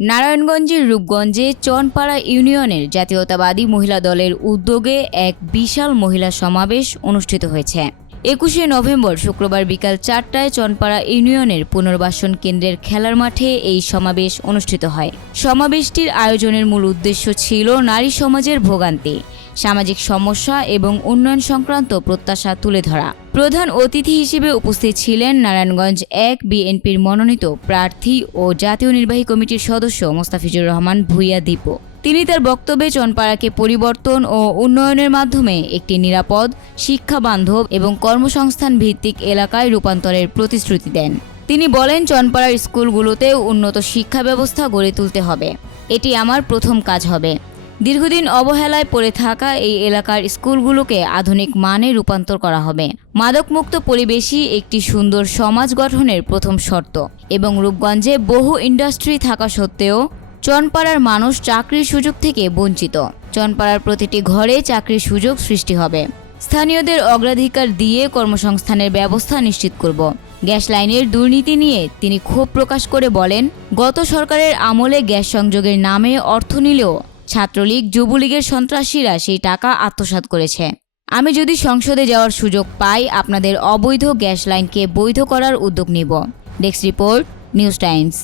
নারায়ণগঞ্জের রূপগঞ্জে চনপাড়া ইউনিয়নের জাতীয়তাবাদী মহিলা দলের উদ্যোগে এক বিশাল মহিলা সমাবেশ অনুষ্ঠিত হয়েছে। একুশে নভেম্বর শুক্রবার বিকাল চারটায় চনপাড়া ইউনিয়নের পুনর্বাসন কেন্দ্রের খেলার মাঠে এই সমাবেশ অনুষ্ঠিত হয়। সমাবেশটির আয়োজনের মূল উদ্দেশ্য ছিল নারী সমাজের ভোগান্তি, সামাজিক সমস্যা এবং উন্নয়ন সংক্রান্ত প্রত্যাশা তুলে ধরা। প্রধান অতিথি হিসেবে উপস্থিত ছিলেন নারায়ণগঞ্জ এক, বিএনপির মনোনীত প্রার্থী ও জাতীয় নির্বাহী কমিটির সদস্য মোস্তাফিজুর রহমান, ভুইয়া দীপু। তিনি তার বক্তব্যে চনপাড়াকে পরিবর্তন ও উন্নয়নের মাধ্যমে একটি নিরাপদ শিক্ষা বান্ধব এবং কর্মসংস্থান ভিত্তিক এলাকায় রূপান্তরের প্রতিশ্রুতি দেন। তিনি বলেন, চনপাড়ার স্কুলগুলোতে উন্নত শিক্ষা ব্যবস্থা গড়ে তুলতে হবে। এটি আমার প্রথম কাজ হবে। দীর্ঘদিন অবহেলায় পড়ে থাকা এই এলাকার স্কুলগুলোকে আধুনিক মানে রূপান্তর করা হবে। মাদকমুক্ত পরিবেশই একটি সুন্দর সমাজ গঠনের প্রথম শর্ত এবং রূপগঞ্জে বহু ইন্ডাস্ট্রি থাকা সত্ত্বেও চনপাড়ার মানুষ চাকরির সুযোগ থেকে বঞ্চিত। চনপাড়ার প্রতিটি ঘরে চাকরির সুযোগ সৃষ্টি হবে। স্থানীয়দের অগ্রাধিকার দিয়ে কর্মসংস্থানের ব্যবস্থা নিশ্চিত করব। গ্যাস লাইনের দুর্নীতি নিয়ে তিনি ক্ষোভ প্রকাশ করে বলেন, গত সরকারের আমলে গ্যাস সংযোগের নামে অর্থ নিলেও ছাত্রলীগ, যুবলীগের সন্ত্রাসীরা সেই টাকা আত্মসাৎ করেছে। আমি যদি সংসদে যাওয়ার সুযোগ পাই, আপনাদের অবৈধ গ্যাস লাইনকে বৈধ করার উদ্যোগ নিব। Desk report, news times.